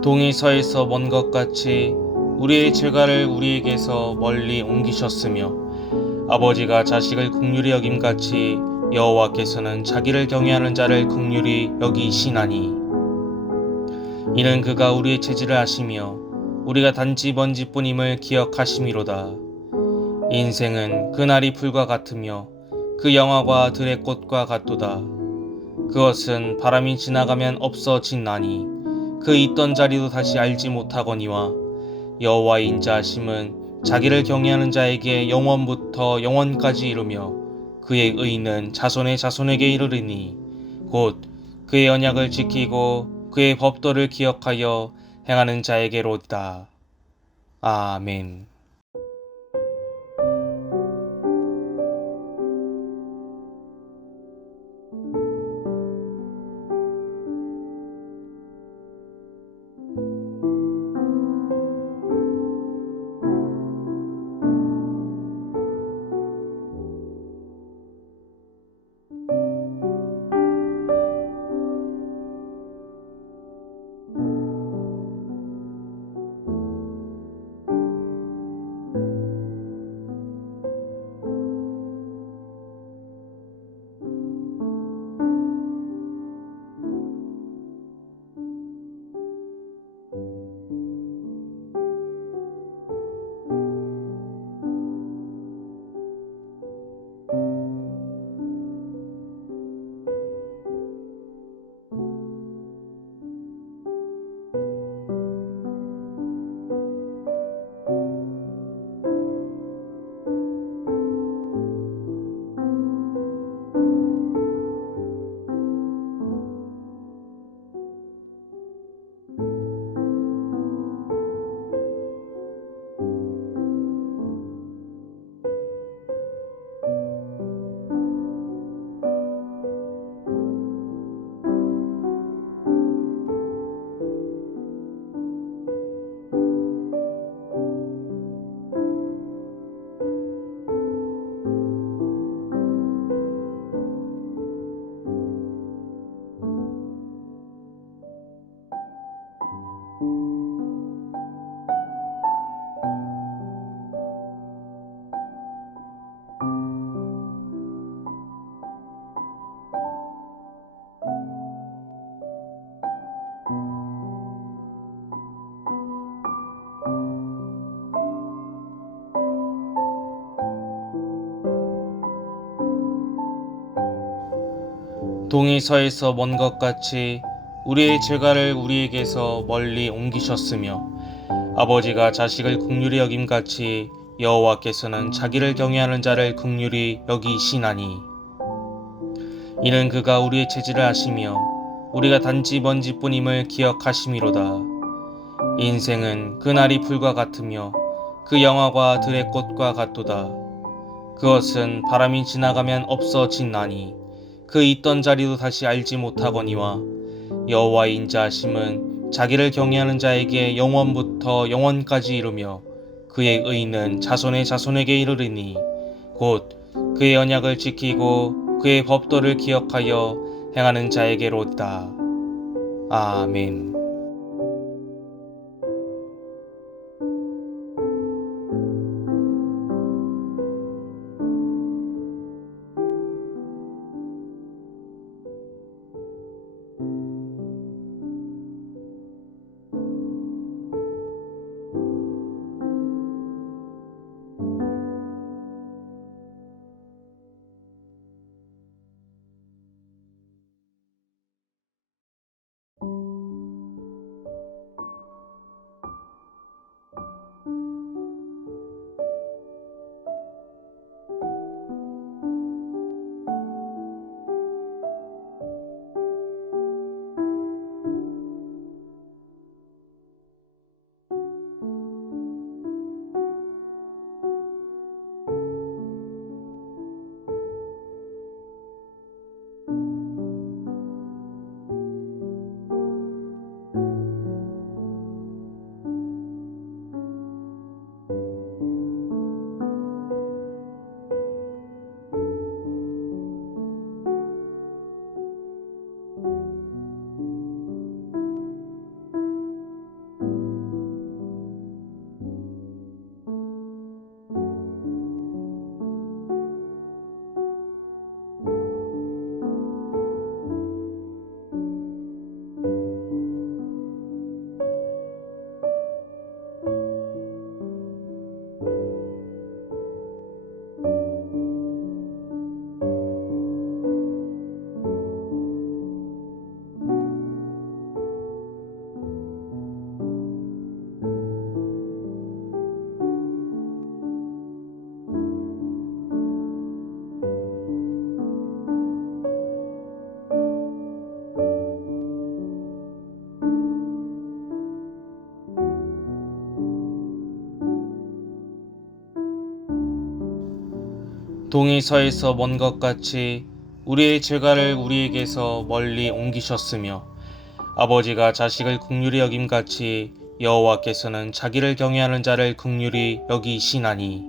동이 서에서 먼 것 같이 우리의 죄가를 우리에게서 멀리 옮기셨으며 아버지가 자식을 극률히 여김 같이 여호와께서는 자기를 경외하는 자를 극률히 여기시나니. 이는 그가 우리의 죄질을 아시며 우리가 단지 먼지뿐임을 기억하심이로다. 인생은 그날이 풀과 같으며 그 영화과 들의 꽃과 같도다. 그것은 바람이 지나가면 없어진나니 그 있던 자리도 다시 알지 못하거니와 여호와의 인자하심은 자기를 경외하는 자에게 영원부터 영원까지 이르며 그의 의는 자손의 자손에게 이르리니 곧 그의 언약을 지키고 그의 법도를 기억하여 행하는 자에게로다. 아멘. 동이 서에서 먼 것 같이 우리의 죄가를 우리에게서 멀리 옮기셨으며 아버지가 자식을 극률히 여김 같이 여호와께서는 자기를 경외하는 자를 극률히 여기시나니. 이는 그가 우리의 죄질을 아시며 우리가 단지 먼지뿐임을 기억하심이로다. 인생은 그날이 풀과 같으며 그 영화과 들의 꽃과 같도다. 그것은 바람이 지나가면 없어진나니 그 있던 자리도 다시 알지 못하거니와 여호와의 인자하심은 자기를 경외하는 자에게 영원부터 영원까지 이르며 그의 의는 자손의 자손에게 이르리니 곧 그의 언약을 지키고 그의 법도를 기억하여 행하는 자에게로다. 아멘. 동이서에서 먼 것 같이 우리의 죄가를 우리에게서 멀리 옮기셨으며 아버지가 자식을 국률이 여김 같이 여호와께서는 자기를 경외하는 자를 국률이 여기시나니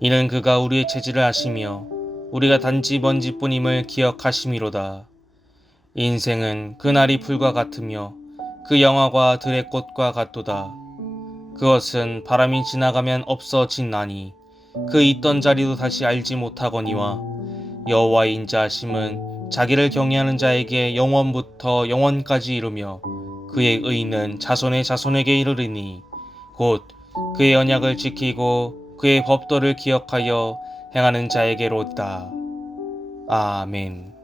이는 그가 우리의 체질을 아시며 우리가 단지 먼지뿐임을 기억하심이로다. 인생은 그날이 풀과 같으며 그 영화가 들의 꽃과 같도다. 그것은 바람이 지나가면 없어진나니 그 있던 자리도 다시 알지 못하거니와 여호와의 인자 하심은 자기를 경외하는 자에게 영원부터 영원까지 이르며 그의 의는 자손의 자손에게 이르리니 곧 그의 언약을 지키고 그의 법도를 기억하여 행하는 자에게로다. 아멘.